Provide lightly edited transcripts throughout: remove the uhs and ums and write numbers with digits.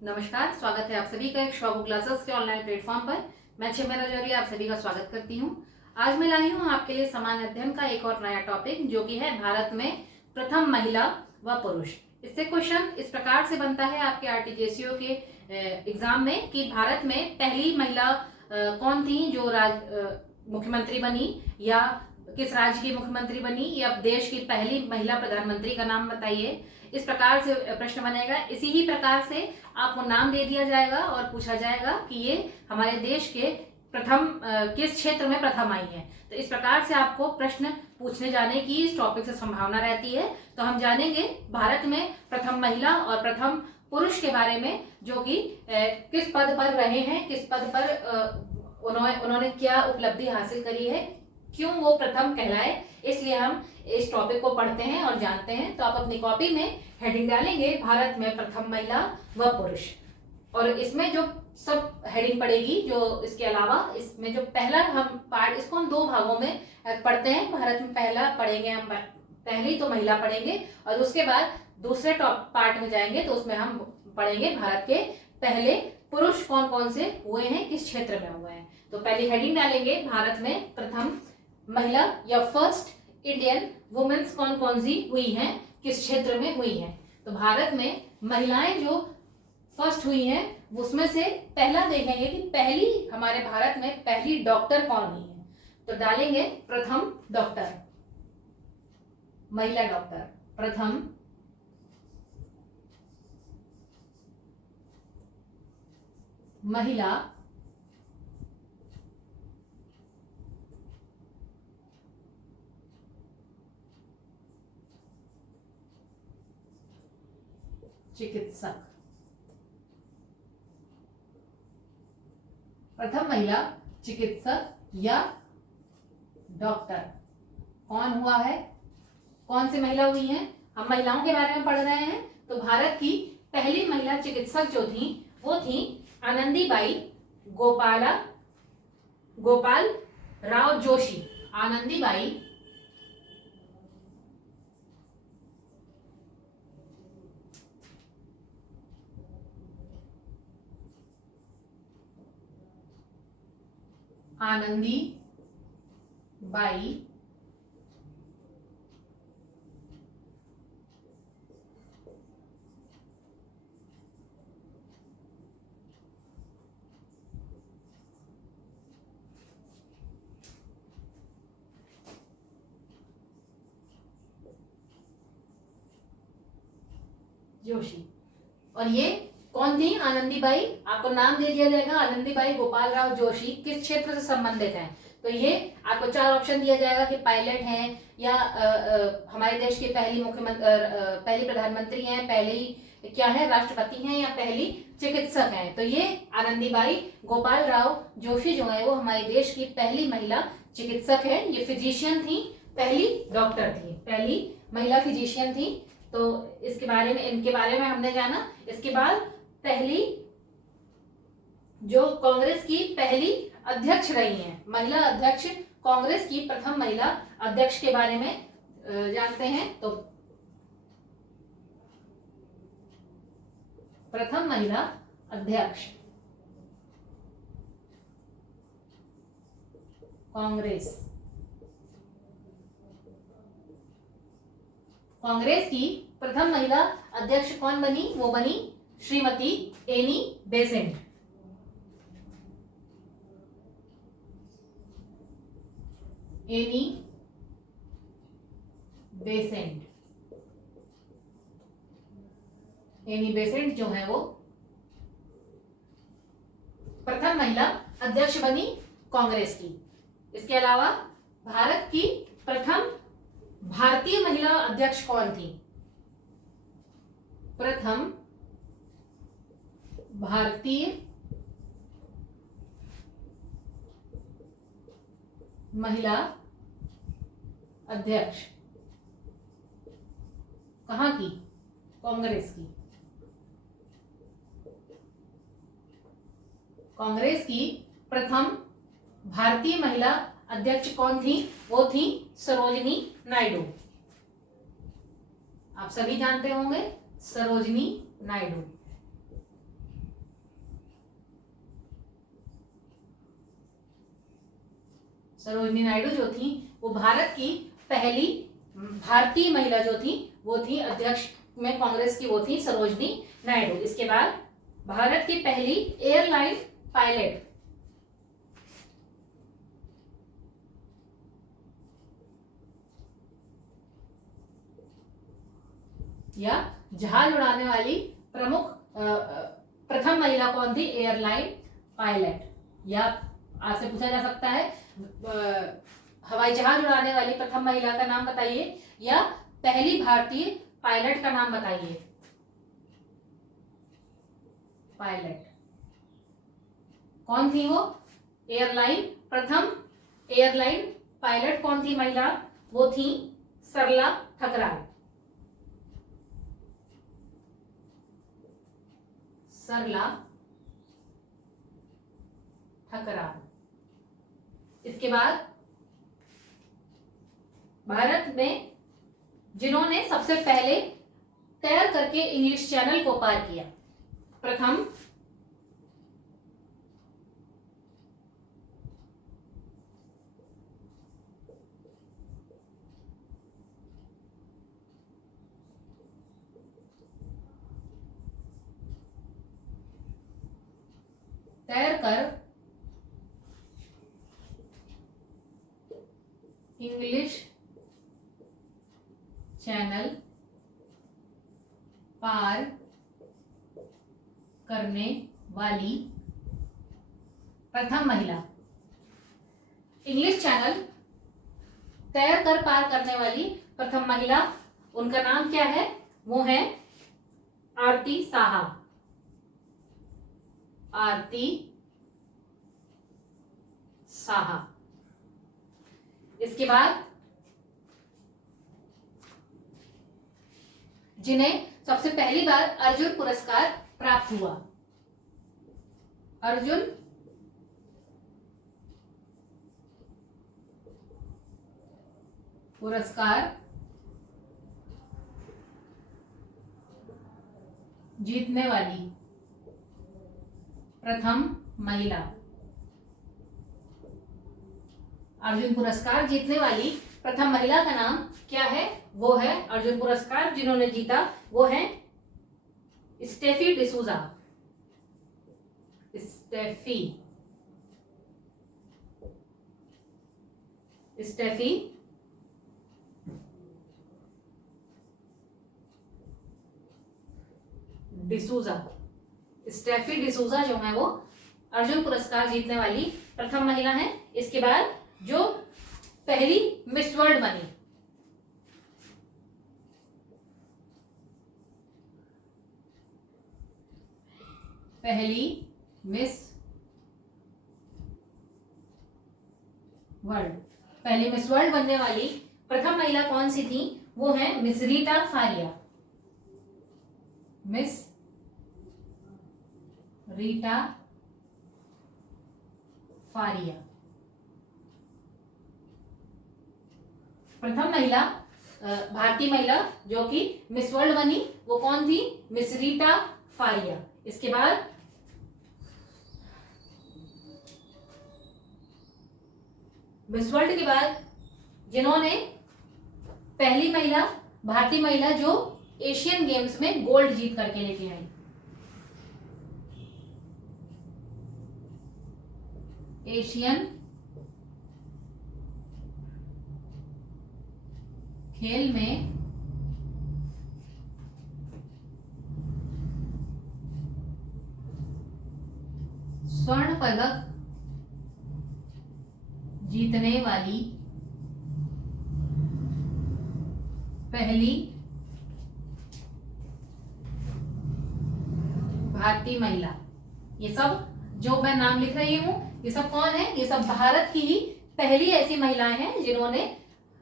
नमस्कार, स्वागत है आप सभी का एक श्वाबू क्लासेस के ऑनलाइन प्लेटफॉर्म पर। मैं चिन्मय राजौरी आप सभी का स्वागत करती हूँ। आज मैं लाई हूँ आपके लिए सामान्य अध्ययन का एक और नया टॉपिक, जो कि है भारत में प्रथम महिला व पुरुष। इससे क्वेश्चन इस प्रकार से बनता है आपके आरटीजीएससीओ के एग्जाम में कि भारत में पहली महिला कौन थी जो मुख्यमंत्री बनी, या किस राज्य की मुख्यमंत्री बनी, या देश की पहली महिला प्रधानमंत्री का नाम बताइए। इस प्रकार से प्रश्न बनेगा। इसी ही प्रकार से आपको नाम दे दिया जाएगा और पूछा जाएगा कि ये हमारे देश के प्रथम किस क्षेत्र में प्रथम आई है। तो इस प्रकार से आपको प्रश्न पूछने जाने की इस टॉपिक से संभावना रहती है। तो हम जानेंगे भारत में प्रथम महिला और प्रथम पुरुष के बारे में, जो कि किस पद पर रहे हैं, किस पद पर उन्होंने क्या उपलब्धि हासिल करी है, क्यों वो प्रथम कहलाए। इसलिए हम इस टॉपिक को पढ़ते हैं और जानते हैं। तो आप अपनी कॉपी में हेडिंग डालेंगे भारत में प्रथम महिला व पुरुष, और इसमें जो सब हेडिंग पड़ेगी, जो इसके अलावा इसमें जो पहला हम पार्ट, इसको हम दो भागों में पढ़ते हैं। भारत में पहला पढ़ेंगे हम, पहली तो महिला पढ़ेंगे, और उसके बाद दूसरे टॉप पार्ट में जाएंगे तो उसमें हम पढ़ेंगे भारत के पहले पुरुष कौन कौन से हुए हैं, किस क्षेत्र में हुए हैं। तो पहली हेडिंग डालेंगे भारत में प्रथम महिला या फर्स्ट इंडियन वुमेन्स कौन कौन सी हुई हैं, किस क्षेत्र में हुई हैं। तो भारत में महिलाएं जो फर्स्ट हुई हैं, उसमें से पहला देखेंगे कि पहली हमारे भारत में पहली डॉक्टर कौन हुई है। तो डालेंगे प्रथम डॉक्टर, महिला डॉक्टर, प्रथम महिला चिकित्सक। प्रथम महिला चिकित्सक या डॉक्टर कौन हुआ है, कौन सी महिला हुई है। हम महिलाओं के बारे में पढ़ रहे हैं। तो भारत की पहली महिला चिकित्सक जो थी वो थी आनंदीबाई गोपाल राव जोशी। आनंदीबाई जोशी। और ये कौन थी आनंदीबाई, आपको नाम दे दिया जाएगा आनंदीबाई गोपाल राव जोशी। किस क्षेत्र से संबंधित हैं, तो ये आपको चार ऑप्शन दिया जाएगा कि पायलट हैं, या हमारे देश की पहली पहली प्रधानमंत्री हैं, पहली क्या है राष्ट्रपति हैं, या पहली चिकित्सक हैं। तो ये आनंदीबाई गोपाल राव जोशी जो है वो हमारे देश की पहली महिला चिकित्सक है। ये फिजिशियन थी, पहली डॉक्टर थी, पहली महिला फिजिशियन थी। तो इसके बारे में, इनके बारे में हमने जाना। इसके बाद पहली जो कांग्रेस की पहली अध्यक्ष रही हैं, महिला अध्यक्ष, कांग्रेस की प्रथम महिला अध्यक्ष के बारे में जानते हैं। तो प्रथम महिला अध्यक्ष कांग्रेस की प्रथम महिला अध्यक्ष कौन बनी, वो बनी Shrimati Annie Besant. Annie Besant जो है वो प्रथम महिला अध्यक्ष बनी कांग्रेस की। इसके अलावा भारत की प्रथम भारतीय महिला अध्यक्ष कौन थी। प्रथम भारतीय महिला अध्यक्ष कहां की, कांग्रेस की। कांग्रेस की प्रथम भारतीय महिला अध्यक्ष कौन थी, वो थी सरोजिनी नायडू। आप सभी जानते होंगे सरोजिनी नायडू। सरोजिनी नायडू जो थी वो भारत की पहली भारतीय महिला जो थी वो थी अध्यक्ष में कांग्रेस की, वो थी सरोजिनी नायडू। इसके बाद भारत की पहली एयरलाइन पायलट या जहाज उड़ाने वाली प्रथम महिला कौन थी? Airline pilot. या आपसे पूछा जा सकता है हवाई जहाज उड़ाने वाली प्रथम महिला का नाम बताइए या पहली भारतीय पायलट का नाम बताइए। पायलट कौन थी वो? प्रथम एयरलाइन पायलट कौन थी महिला? वो थी सरला ठकराल। सरला ठकराल। इसके बाद भारत में जिन्होंने सबसे पहले तैर करके इंग्लिश चैनल को पार किया, प्रथम तैरकर इंग्लिश चैनल पार करने वाली प्रथम महिला। इंग्लिश चैनल तैरकर पार करने वाली प्रथम महिला, उनका नाम क्या है? वो है आरती साहा। आरती साहा। इसके बाद जिन्हें सबसे पहली बार अर्जुन पुरस्कार प्राप्त हुआ, अर्जुन पुरस्कार जीतने वाली प्रथम महिला। अर्जुन पुरस्कार जीतने वाली प्रथम महिला का नाम क्या है? वो है अर्जुन पुरस्कार जिन्होंने जीता वो है Steffi D'Souza. Steffi D'Souza. Steffi D'Souza जो है वो अर्जुन पुरस्कार जीतने वाली प्रथम महिला है। इसके बाद जो पहली मिस वर्ल्ड बनी, पहली मिस वर्ल्ड, पहली मिस वर्ल्ड बनने वाली प्रथम महिला कौन सी थी? वो है मिस रीटा फारिया। मिस रीटा फारिया। प्रथम महिला भारतीय महिला जो कि मिस वर्ल्ड बनी वो कौन थी? मिस रीटा फारिया। इसके बाद मिस वर्ल्ड के बाद जिन्होंने पहली महिला भारतीय महिला जो एशियन गेम्स में गोल्ड जीत करके लेके आई, एशियन खेल में स्वर्ण पदक जीतने वाली पहली भारतीय महिला। ये सब जो मैं नाम लिख रही हूं ये सब कौन है? ये सब भारत की ही पहली ऐसी महिलाएं हैं जिन्होंने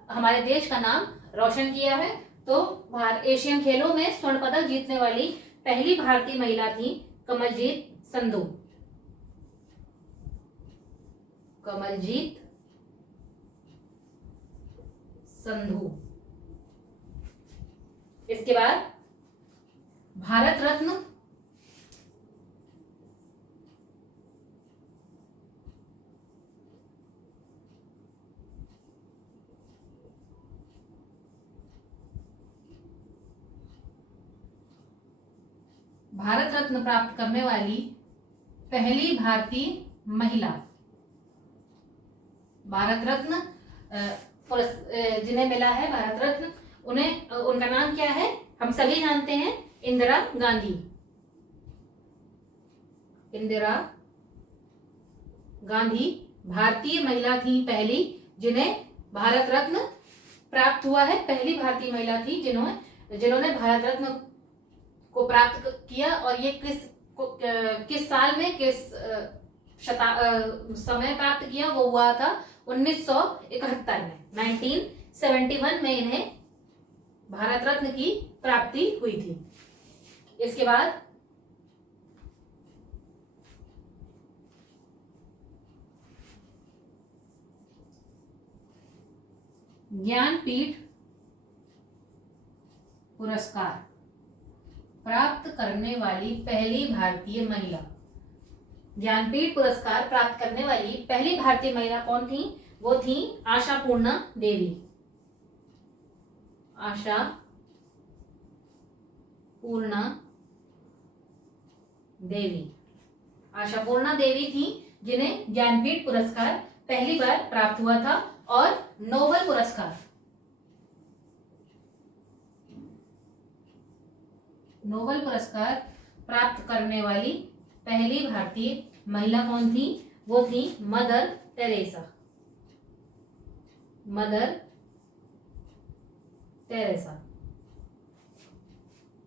हमारे देश का नाम रोशन किया है। तो एशियन खेलों में स्वर्ण पदक जीतने वाली पहली भारतीय महिला थी कमलजीत संधू। कमलजीत संधू। इसके बाद भारत रत्न भारत रत्न प्राप्त करने वाली पहली भारतीय महिला। भारत रत्न जिन्हें मिला है भारत रत्न, उन्हें उनका नाम क्या है? हम सभी जानते हैं, इंदिरा गांधी। इंदिरा गांधी भारतीय महिला थी पहली जिन्हें भारत रत्न प्राप्त हुआ है। पहली भारतीय महिला थी जिन्होंने भारत रत्न को प्राप्त किया। और ये किस साल में, किस समय प्राप्त किया? वो हुआ था 1971 में, 1971 में इन्हें भारत रत्न की प्राप्ति हुई थी। इसके बाद ज्ञानपीठ पुरस्कार प्राप्त करने वाली पहली भारतीय महिला। ज्ञानपीठ पुरस्कार प्राप्त करने वाली पहली भारतीय महिला कौन थी? वो थी आशापूर्णा देवी। आशापूर्णा देवी। आशापूर्णा देवी थी जिन्हें ज्ञानपीठ पुरस्कार पहली बार प्राप्त हुआ था। और नोबेल पुरस्कार प्राप्त करने वाली पहली भारतीय महिला कौन थी? वो थी मदर टेरेसा।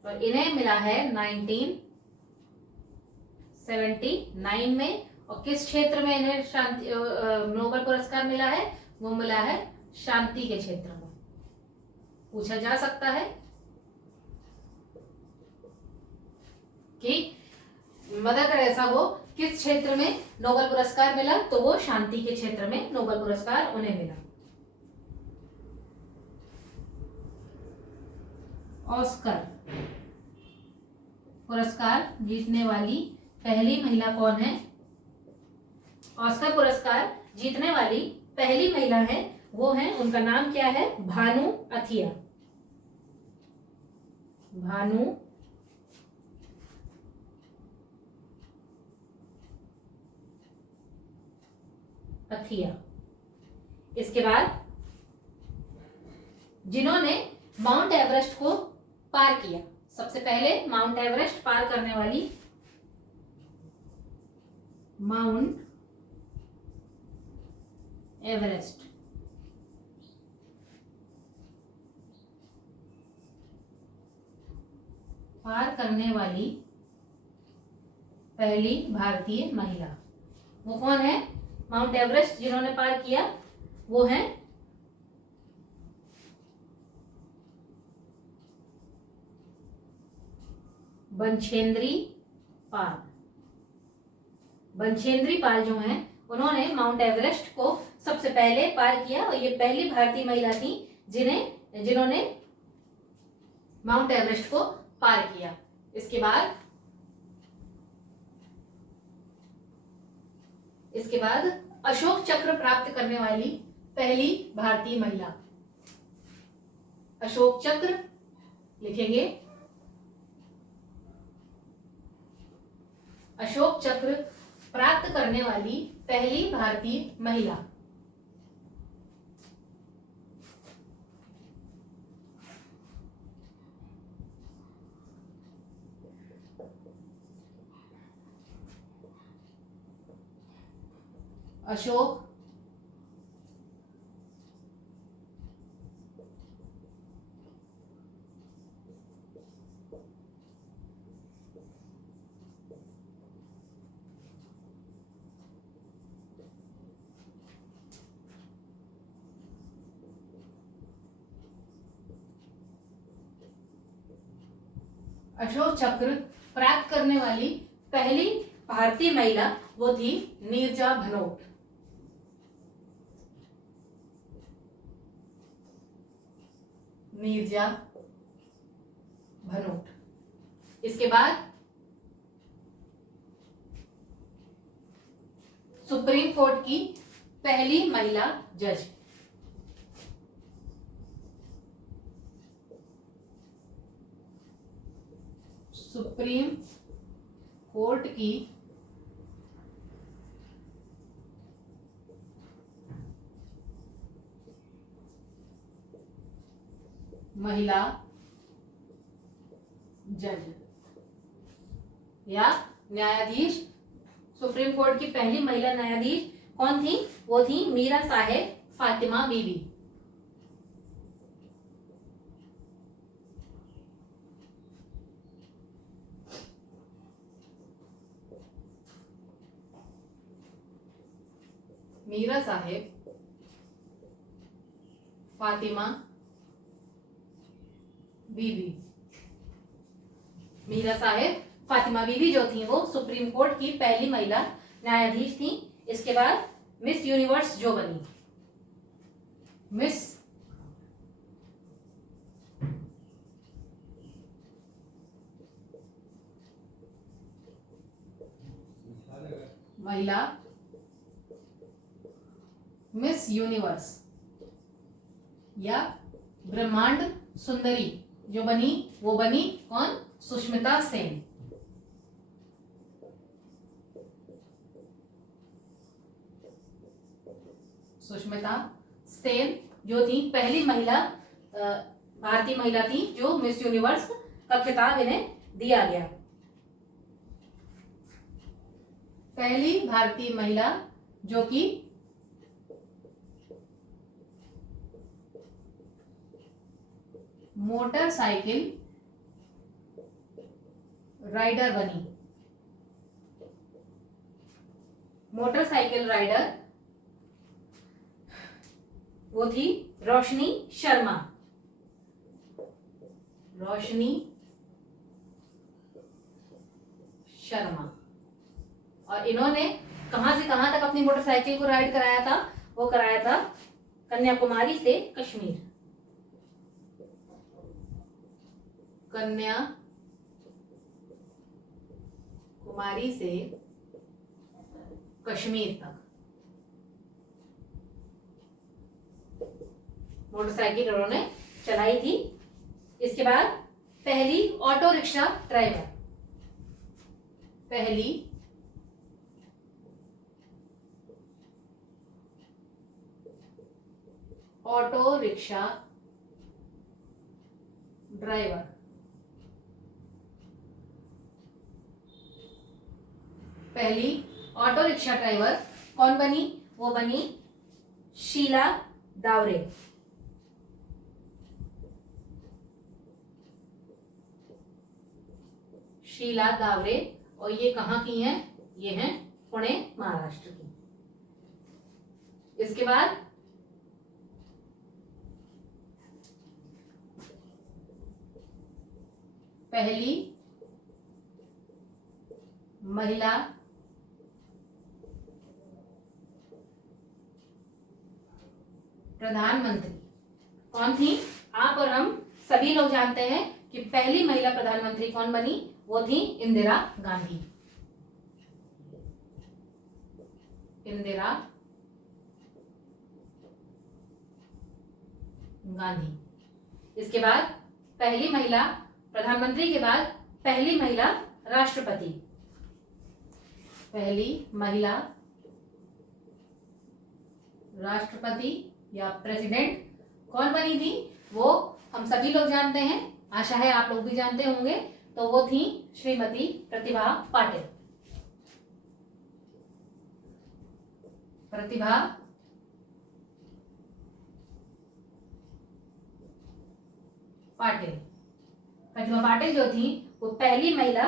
और इन्हें मिला है 1979 में। और किस क्षेत्र में इन्हें शांति नोबेल पुरस्कार मिला है? वो मिला है शांति के क्षेत्र में। पूछा जा सकता है कि मदर टेरेसा को किस क्षेत्र में नोबेल पुरस्कार मिला? तो वो शांति के क्षेत्र में नोबेल पुरस्कार उन्हें मिला। ऑस्कर पुरस्कार जीतने वाली पहली महिला कौन है? ऑस्कर पुरस्कार जीतने वाली पहली महिला है, वो है, उनका नाम क्या है? भानु अथिया। भानु अथिया। इसके बाद जिन्होंने माउंट एवरेस्ट को पार किया, सबसे पहले माउंट एवरेस्ट पार करने वाली, माउंट एवरेस्ट पार करने वाली पहली भारतीय महिला, वो कौन है? माउंट एवरेस्ट जिन्होंने पार किया वो है बंछेंद्री पाल। बंछेंद्री पाल जो हैं, उन्होंने माउंट एवरेस्ट को सबसे पहले पार किया। और ये पहली भारतीय महिला थी जिन्होंने माउंट एवरेस्ट को पार किया। इसके बाद अशोक चक्र प्राप्त करने वाली पहली भारतीय महिला। अशोक चक्र लिखेंगे, अशोक चक्र प्राप्त करने वाली पहली भारतीय महिला। अशोक अशोक चक्र प्राप्त करने वाली पहली भारतीय महिला वो थी नीरजा भनोट। नीरजा भनोट। इसके बाद सुप्रीम कोर्ट की पहली महिला जज। सुप्रीम कोर्ट की महिला जज या न्यायाधीश। सुप्रीम कोर्ट की पहली महिला न्यायाधीश कौन थी? वो थी मीरा साहेब फातिमा बीबी। मीरा साहेब फातिमा बीबी। मीरा साहेब फातिमा बीबी जो थी वो सुप्रीम कोर्ट की पहली महिला न्यायाधीश थी। इसके बाद मिस यूनिवर्स जो बनी, मिस महिला मिस यूनिवर्स या ब्रह्मांड सुंदरी जो बनी वो बनी कौन? सुष्मिता सेन। सुष्मिता सेन जो थी पहली महिला भारतीय महिला थी जो मिस यूनिवर्स का खिताब इन्हें दिया गया। पहली भारतीय महिला जो कि मोटरसाइकिल राइडर बनी। मोटरसाइकिल राइडर वो थी रोशनी शर्मा। रोशनी शर्मा। और इन्होंने कहां से कहां तक अपनी मोटरसाइकिल को राइड कराया था? वो कराया था कन्याकुमारी से कश्मीर। कन्याकुमारी से कश्मीर तक मोटरसाइकिल उन्होंने चलाई थी। इसके बाद पहली ऑटो रिक्शा ड्राइवर। पहली ऑटो रिक्शा ड्राइवर। पहली ऑटो रिक्शा ड्राइवर कौन बनी? वो बनी शीला दावरे। शीला दावरे। और ये कहाँ की हैं? ये हैं पुणे महाराष्ट्र की। इसके बाद पहली महिला प्रधानमंत्री कौन थी? आप और हम सभी लोग जानते हैं कि पहली महिला प्रधानमंत्री कौन बनी? वो थी इंदिरा गांधी। इंदिरा गांधी। इसके बाद पहली महिला प्रधानमंत्री के बाद पहली महिला राष्ट्रपति। पहली महिला राष्ट्रपति या प्रेसिडेंट कौन बनी थी? वो हम सभी लोग जानते हैं, आशा है आप लोग भी जानते होंगे। तो वो थी श्रीमती प्रतिभा पाटिल। प्रतिभा पाटिल। प्रतिभा पाटिल जो थी वो पहली महिला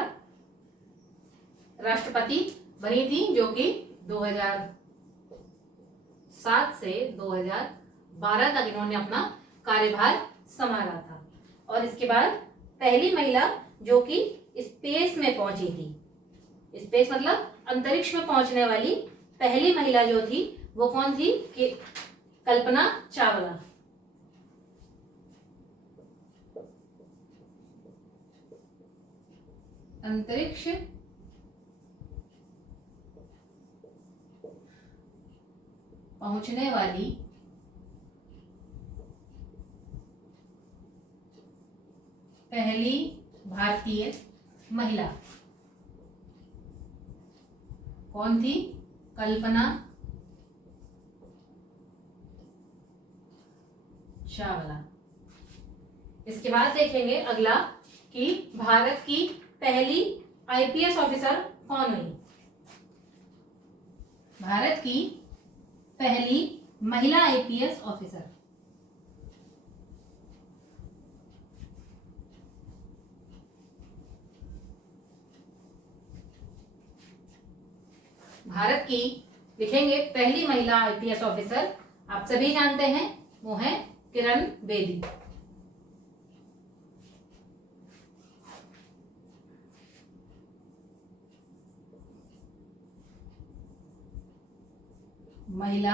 राष्ट्रपति बनी थी जो कि 2007 से 2012 तक इन्होंने अपना कार्यभार संभाला था। और इसके बाद पहली महिला जो कि स्पेस में पहुंची थी, स्पेस मतलब अंतरिक्ष में पहुंचने वाली पहली महिला जो थी वो कौन थी? कि कल्पना चावला। अंतरिक्ष पहुंचने वाली पहली भारतीय महिला। कौन थी? कल्पना चावला। इसके बाद देखेंगे अगला कि भारत की पहली आईपीएस ऑफिसर कौन हुई? भारत की पहली महिला आईपीएस ऑफिसर। भारत की लिखेंगे पहली महिला आईपीएस ऑफिसर, आप सभी जानते हैं, वो है किरण बेदी। महिला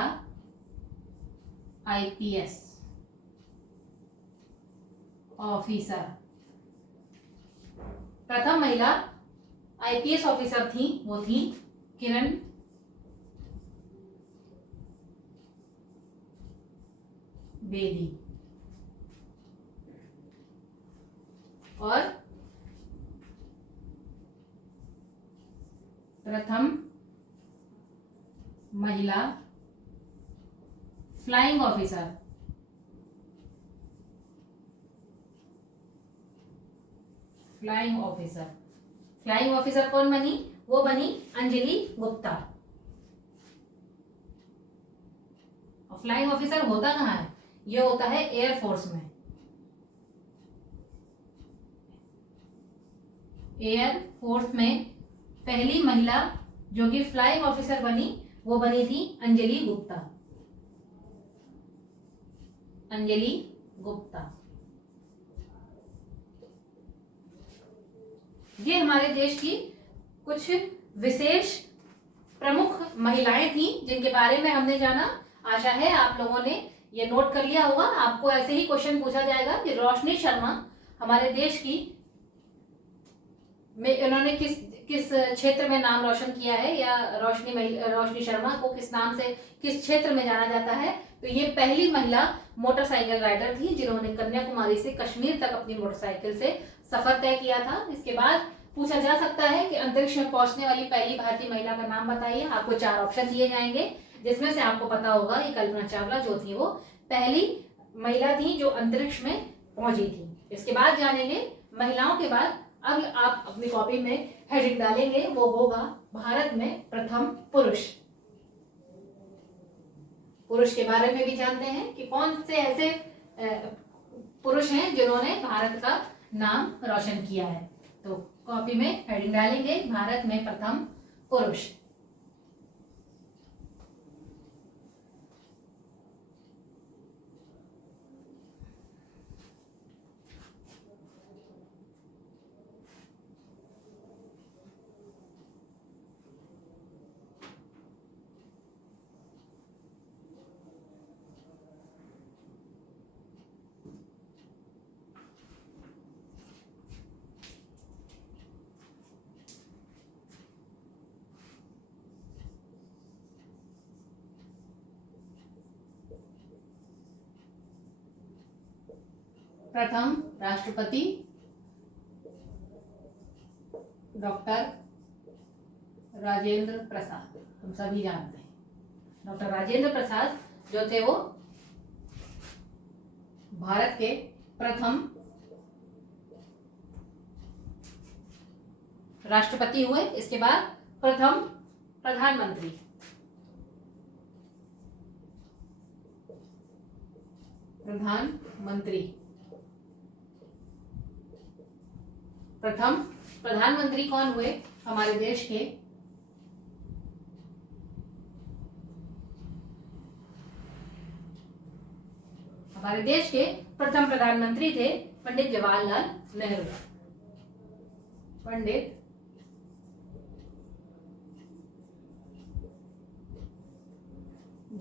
आईपीएस ऑफिसर, प्रथम महिला आईपीएस ऑफिसर थी, वो थी किरण बेदी। और प्रथम महिला flying officer, flying officer, flying officer कौन बनी? वो बनी अंजलि गुप्ता। और फ्लाइंग ऑफिसर होता कहाँ है? ये होता है एयरफोर्स में। एयरफोर्स में पहली महिला जो कि फ्लाइंग ऑफिसर बनी, वो बनी थी अंजलि गुप्ता। अंजलि गुप्ता। ये हमारे देश की कुछ विशेष प्रमुख महिलाएं थी जिनके बारे में हमने जाना। आशा है आप लोगों ने ये नोट कर लिया होगा। आपको ऐसे ही क्वेश्चन पूछा जाएगा कि रोशनी शर्मा हमारे देश की में इन्होंने किस क्षेत्र में नाम रोशन किया है, या रोशनी शर्मा को किस नाम से किस क्षेत्र में जाना जाता है? तो ये पहली महिला मोटरसाइकिल राइडर थी जिन्होंने कन्याकुमारी से कश्मीर तक अपनी मोटरसाइकिल से सफर तय किया था। इसके बाद पूछा जा सकता है कि अंतरिक्ष में पहुंचने वाली पहली भारतीय महिला का नाम बताइए। आपको 4 ऑप्शन दिए जाएंगे जिसमें से आपको पता होगा कि कल्पना चावला जो थी वो पहली महिला थी जो अंतरिक्ष में पहुंची थी। इसके बाद जानेंगे महिलाओं के बाद अब आप अपनी कॉपी में हेडिंग डालेंगे, वो होगा भारत में प्रथम पुरुष। पुरुष के बारे में भी जानते हैं कि कौन से ऐसे पुरुष हैं जिन्होंने भारत का नाम रोशन किया है। तो कॉपी में हेडिंग डालेंगे भारत में प्रथम पुरुष। प्रथम राष्ट्रपति डॉक्टर राजेंद्र प्रसाद, हम सभी जानते हैं। डॉक्टर राजेंद्र प्रसाद जो थे वो भारत के प्रथम राष्ट्रपति हुए। इसके बाद प्रथम प्रधानमंत्री, प्रथम प्रधानमंत्री कौन हुए हमारे देश के? हमारे देश के प्रथम प्रधानमंत्री थे पंडित जवाहरलाल नेहरू। पंडित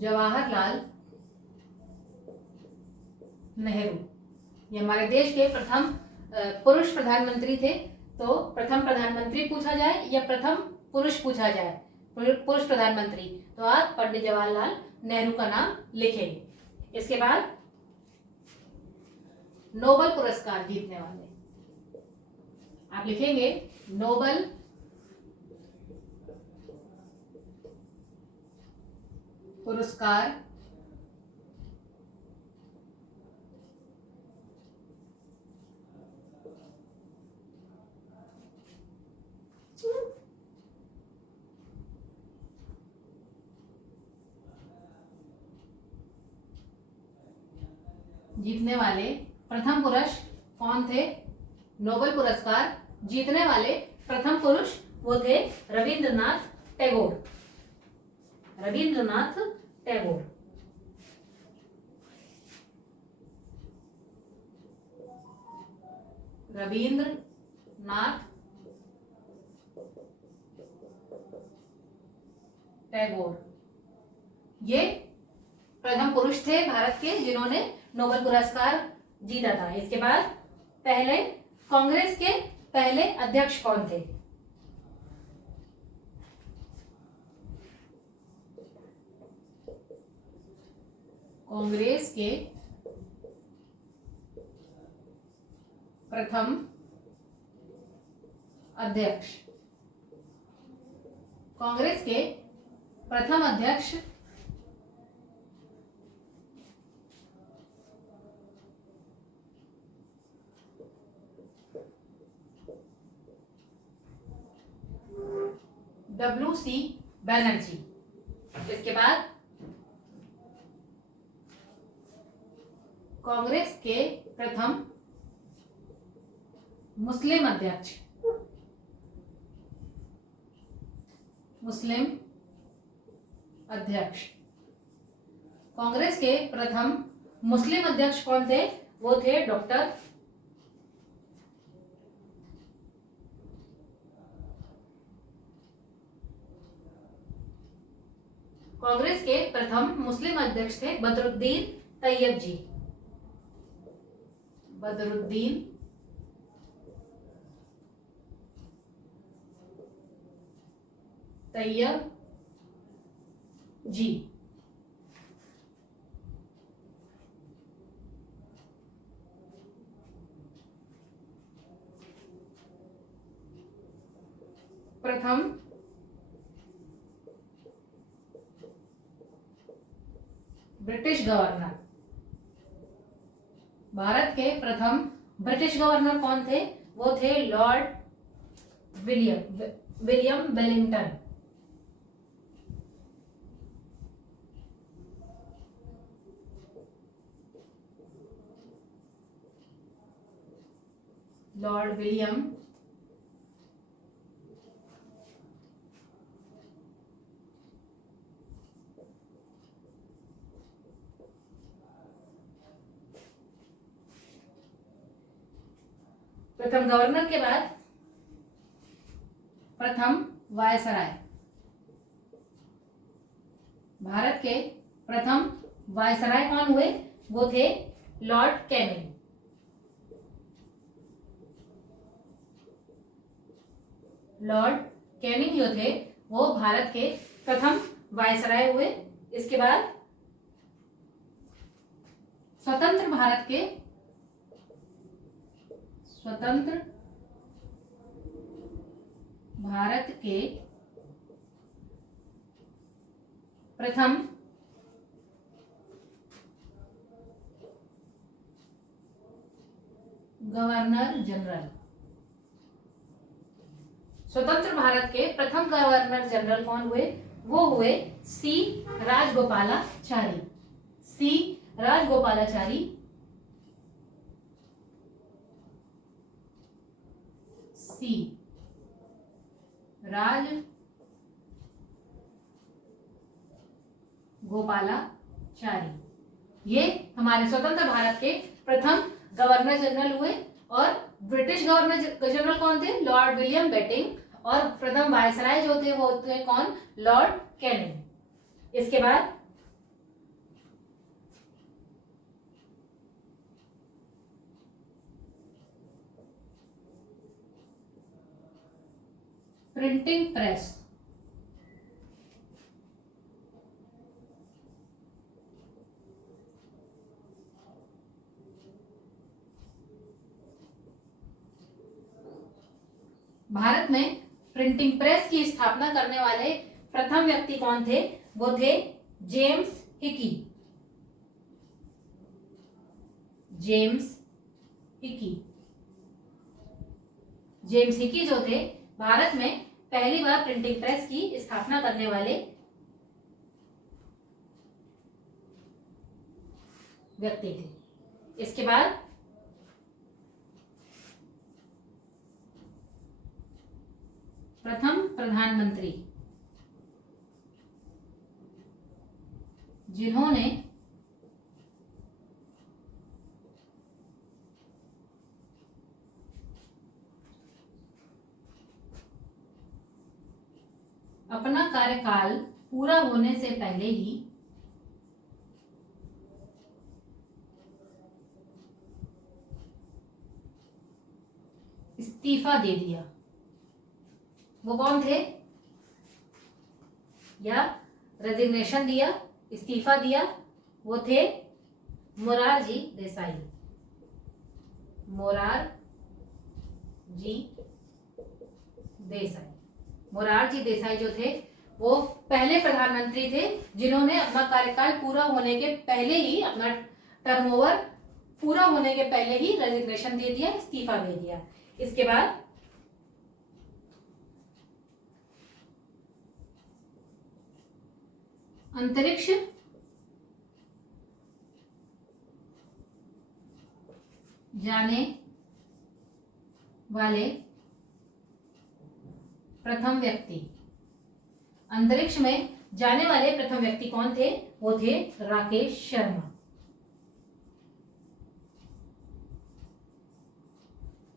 जवाहरलाल नेहरू, ये हमारे देश के प्रथम पुरुष प्रधानमंत्री थे। तो प्रथम प्रधानमंत्री पूछा जाए या प्रथम पुरुष पूछा जाए, पुरुष प्रधानमंत्री, तो आप पंडित जवाहरलाल नेहरू का नाम लिखेंगे। इसके बाद नोबेल पुरस्कार जीतने वाले आप लिखेंगे नोबेल पुरस्कार जीतने वाले प्रथम पुरुष कौन थे? नोबेल पुरस्कार जीतने वाले प्रथम पुरुष वो थे रविंद्रनाथ टैगोर। रविंद्रनाथ टैगोर। रविंद्रनाथ टैगोर ये प्रथम पुरुष थे भारत के जिन्होंने नोबेल पुरस्कार जीता था। इसके बाद पहले कांग्रेस के पहले अध्यक्ष कौन थे? कांग्रेस के प्रथम अध्यक्ष। कांग्रेस के प्रथम अध्यक्ष WC बनर्जी। इसके बाद कांग्रेस के प्रथम मुस्लिम अध्यक्ष। मुस्लिम अध्यक्ष। कांग्रेस के प्रथम मुस्लिम अध्यक्ष कौन थे? वो थे डॉक्टर कांग्रेस के प्रथम मुस्लिम अध्यक्ष थे बदरुद्दीन तैयब जी। बदरुद्दीन तैयब जी। प्रथम ब्रिटिश गवर्नर। भारत के प्रथम ब्रिटिश गवर्नर कौन थे? वो थे Lord William Wellington. Lord William प्रथम गवर्नर के बाद प्रथम वायसराय। भारत के प्रथम वायसराय कौन हुए? वो थे लॉर्ड कैनिंग। लॉर्ड कैनिंग जो थे वो भारत के प्रथम वायसराय हुए। इसके बाद स्वतंत्र भारत के प्रथम गवर्नर जनरल। स्वतंत्र भारत के प्रथम गवर्नर जनरल कौन हुए? वो हुए सी राजगोपालाचारी। सी राजगोपालाचारी। सी राजगोपालाचारी ये हमारे स्वतंत्र भारत के प्रथम गवर्नर जनरल हुए। और ब्रिटिश गवर्नर जनरल कौन थे? Lord William Bentinck. और प्रथम वायसराय जो थे वो थे कौन? Lord Canning. इसके बाद प्रिंटिंग प्रेस। भारत में प्रिंटिंग प्रेस की स्थापना करने वाले प्रथम व्यक्ति कौन थे? वो थे James Hicky. James Hicky. James Hicky जो थे भारत में पहली बार प्रिंटिंग प्रेस की स्थापना करने वाले व्यक्ति थे। इसके बाद प्रथम प्रधानमंत्री जिन्होंने अपना कार्यकाल पूरा होने से पहले ही इस्तीफा दे दिया, वो कौन थे? या रेजिग्नेशन दिया, इस्तीफा दिया, वो थे मोरारजी देसाई। मोरारजी देसाई। मोरारजी देसाई जो थे वो पहले प्रधानमंत्री थे जिन्होंने अपना कार्यकाल पूरा होने के पहले ही, अपना टर्म ओवर पूरा होने के पहले ही रेजिग्नेशन दे दिया, इस्तीफा दे दिया। इसके बाद अंतरिक्ष जाने वाले प्रथम व्यक्ति, अंतरिक्ष में जाने वाले प्रथम व्यक्ति कौन थे? वो थे राकेश शर्मा।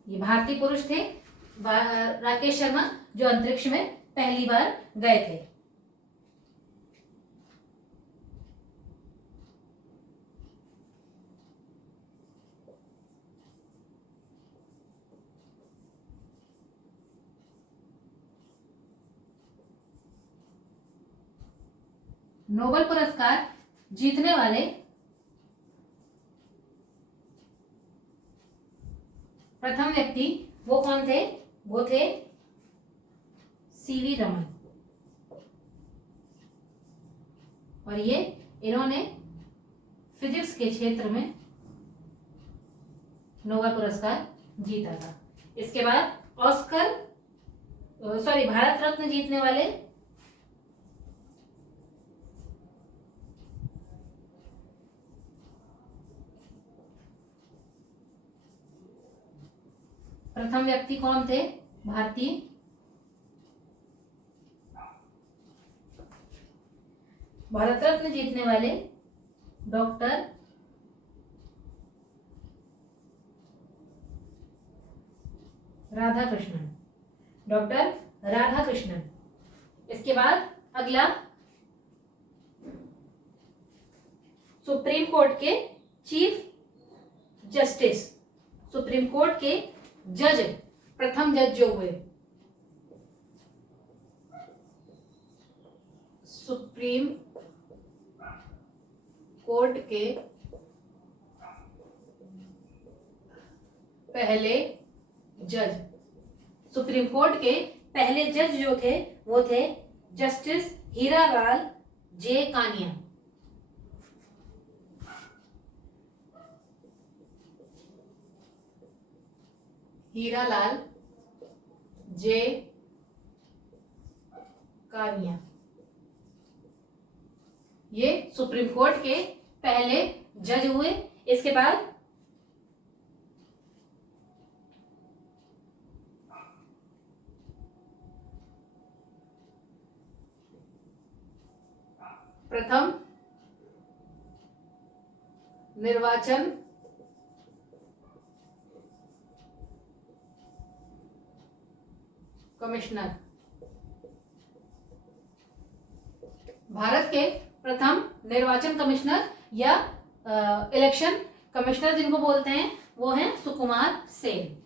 ये भारतीय पुरुष थे राकेश शर्मा जो अंतरिक्ष में पहली बार गए थे। नोबेल पुरस्कार जीतने वाले प्रथम व्यक्ति वो कौन थे? वो थे सीवी रमन। और ये इन्होंने फिजिक्स के क्षेत्र में नोबेल पुरस्कार जीता था। इसके बाद भारत रत्न जीतने वाले प्रथम व्यक्ति कौन थे? भारतीय भारत रत्न जीतने वाले डॉक्टर राधाकृष्णन। डॉक्टर राधाकृष्णन। इसके बाद अगला सुप्रीम कोर्ट के चीफ जस्टिस, सुप्रीम कोर्ट के जज, प्रथम जज जो हुए, सुप्रीम कोर्ट के पहले जज, सुप्रीम कोर्ट के पहले जज जो थे वो थे जस्टिस हीरालाल जे कानिया। हीरालाल जे कानिया, ये सुप्रीम कोर्ट के पहले जज हुए। इसके बाद प्रथम निर्वाचन कमिश्नर, भारत के प्रथम निर्वाचन कमिश्नर या इलेक्शन कमिश्नर जिनको बोलते हैं वो हैं सुकुमार सेन।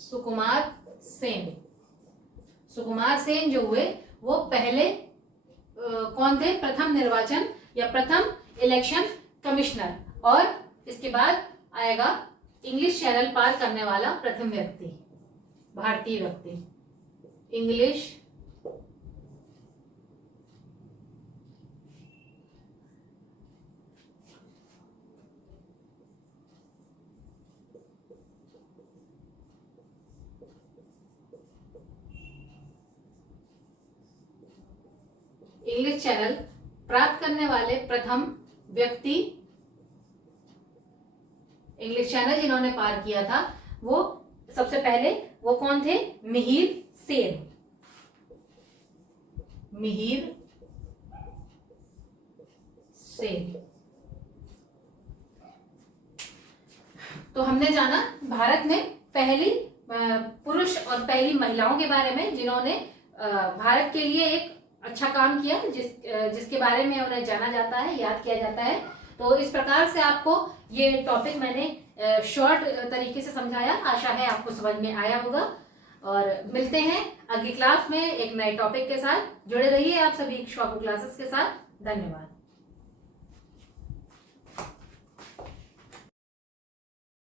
सुकुमार सेन, सुकुमार सेन जो हुए वो पहले कौन थे? प्रथम निर्वाचन या प्रथम इलेक्शन कमिश्नर। और इसके बाद आएगा इंग्लिश चैनल पार करने वाला प्रथम व्यक्ति, भारतीय व्यक्ति, इंग्लिश इंग्लिश चैनल प्राप्त करने वाले प्रथम व्यक्ति, इंग्लिश चैनल जिन्होंने पार किया था वो सबसे पहले वो कौन थे? मिहिर सेन। मिहिर सेन। तो हमने जाना भारत में पहली पुरुष और पहली महिलाओं के बारे में जिन्होंने भारत के लिए एक अच्छा काम किया, जिसके बारे में उन्हें जाना जाता है, याद किया जाता है। तो इस प्रकार से आपको ये टॉपिक मैंने शॉर्ट तरीके से समझाया। आशा है आपको समझ में आया होगा और मिलते हैं अगली क्लास में एक नए टॉपिक के साथ। जुड़े रहिए आप सभी श्वाबू क्लासेस के साथ। धन्यवाद।